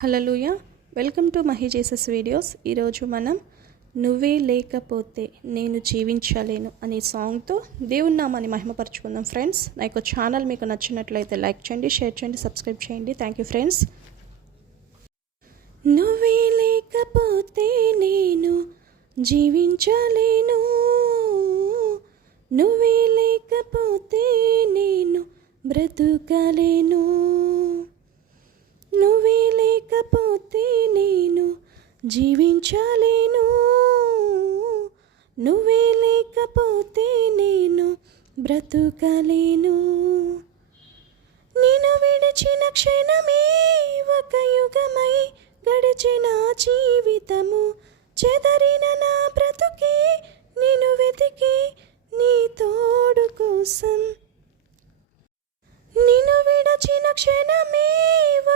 Hallelujah. Welcome to Mahi Jesus videos. ఈరోజు మనం నువ్వే లేకపోతే నేను జీవించలేను అనే సాంగ్తో దేవుని నామాన్ని మహిమపరచుకుందాం ఫ్రెండ్స్. నా యొక్క ఛానల్ మీకు నచ్చినట్లయితే లైక్ చేయండి, షేర్ చేయండి, సబ్స్క్రైబ్ చేయండి. Thank you friends. నువ్వే లేకపోతే నేను జీవించలేను, నువ్వే లేకపోతే నేను బ్రతుకలేను, నువ్వే లేకపోతే నేను జీవించలేను, నువ్వే లేకపోతే నేను బ్రతుకలేను. నిన్ను విడిచిన క్షణమే ఒక యుగమై గడిచిన జీవితము, చెదరిన నా బ్రతుకే నిన్ను వెతికి నీ తోడు కోసం. నిన్ను విడిచిన క్షణమే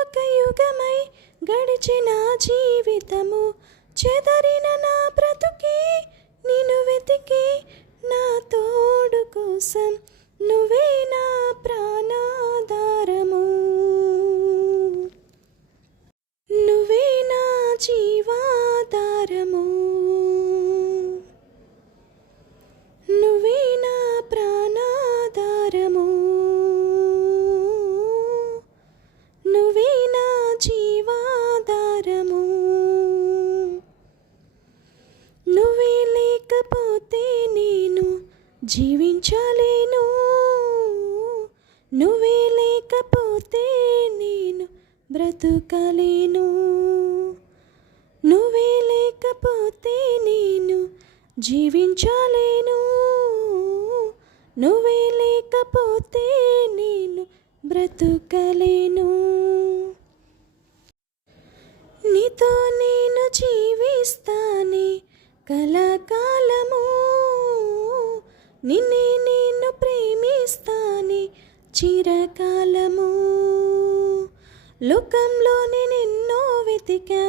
ఒక యుగమై గడిచిన జీవితము, చెదరిన నా బ్రతుకే నిన్ను వెతికి నా తోడు కోసం. నువ్వే నా ప్రాణాధారము, నువ్వే నా జీవాధారము, నువ్వే నా ప్రాణాధారము, నువ్వే నా జీవాధారము. నువ్వే లేకపోతే నేను జీవించలేను, నువ్వే లేకపోతే నేను బ్రతుకలేను, నువ్వే లేకపోతే నేను జీవించలేను, నువ్వే లేకపోతే నేను బ్రతుకలేను. నీతో నేను జీవిస్తానే కలకాలము, నిన్నే నేను ప్రేమిస్తానే చిరకాలము. లోకంలో నేనెన్నో వెతికా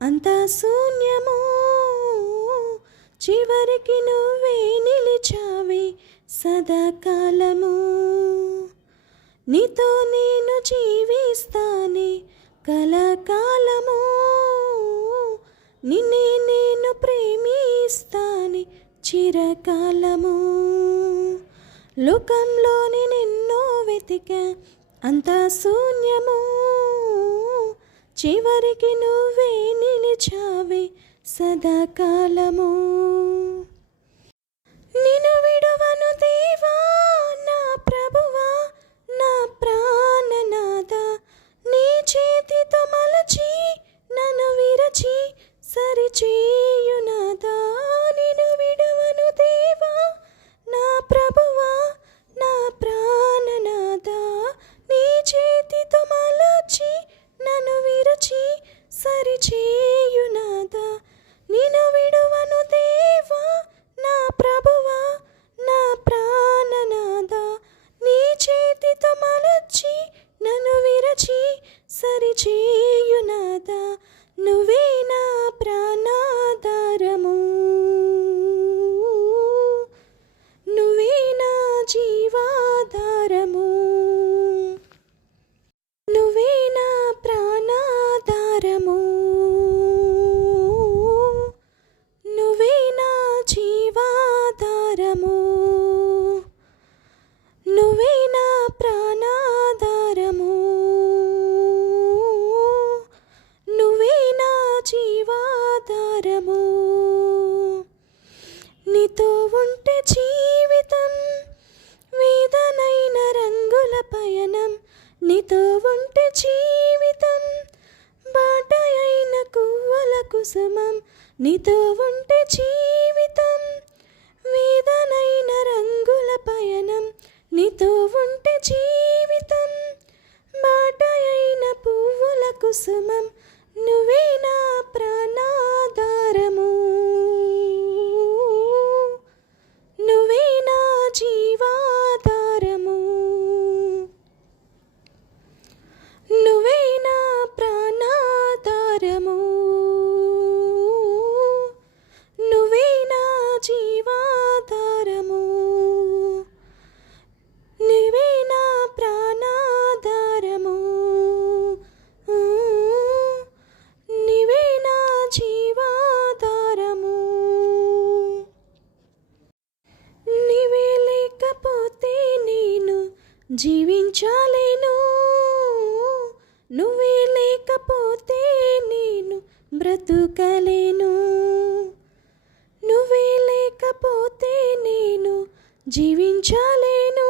అంతా శూన్యము, చివరికి నువ్వే నిలిచావే సదాకాలము. నీతో నేను జీవిస్తానే కలకాలము, నిన్నే నేను ప్రేమిస్తానే చిరకాలము. లోకంలో నేనెన్నో వెతికా అంతా శూన్యము, చివరికి నువ్వే నిలిచావే సదాకాలము. నిన్ను విడువను దేవా నా ప్రభువా, నా ప్రాణనాథ, నీ చేతితో మలచి నన్ను విరచి సరిచేయునాథా. నిన్ను విడువను దేవా నా ప్రభువా, నా ప్రాణనాథ, నీ చేతితో మలచి నన్ను విరచి సరిచేయునాథా. నిన్ను విడువను దేవా నా ప్రభువా, నా ప్రాణనాథ, నీ చేతితో మలచి నన్ను విరచి సరిచేయునాథా. నువ్వే నా ప్రాణాధారము, నువ్వే నా జీవాధారము, నువ్వే నా ప్రాణాధారము, నువ్వే నా జీవాధారము, నువ్వే నా ప్రాణాధారము, నువ్వే నా జీవాధారము. నీతో ఉంటే జీవితం వేదనైన రంగుల పయనం, నీతో ఉంటే జీవితం బాట అయిన కువ్వల కుసుమం, నీతో ఉంటే జీవితం వేదనైన రంగుల పయనం, నీతో ఉంటే జీవితం బాట అయిన పువ్వుల కుసుమం. నువ్వే నా ప్రాణాధారము, నువ్వే నా జీవాధారము, నువ్వే నా ప్రాణాధారము, నువ్వే నా జీవాధారము, నువ్వే నా ప్రాణాధారము. బ్రతుకలేను. నువ్వే లేకపోతే నేను జీవించలేను.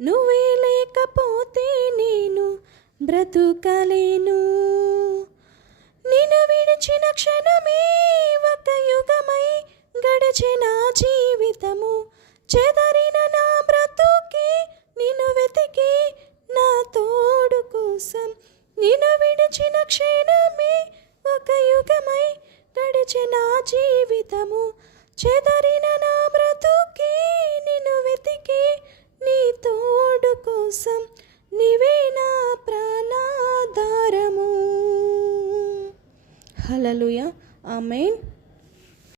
నువ్వే లేకపోతే నేను బ్రతుకలేను. నిన్ను విడిచిన క్షణమే ఒక యుగమై గడిచిన జీవితము. చెదరిన నా బ్రతుకే నిన్ను వెతికి నా తోడు కోసం. నిన్ను విడిచిన క్షణమే ఒక యుగమై గడిచిన జీవితము. చెదరిన నా బ్రతుకే నిన్ను వెతికి నీ తోడు కోసం. నీవే నా ప్రాణాధారము. హల్లెలూయా. ఆమేన్.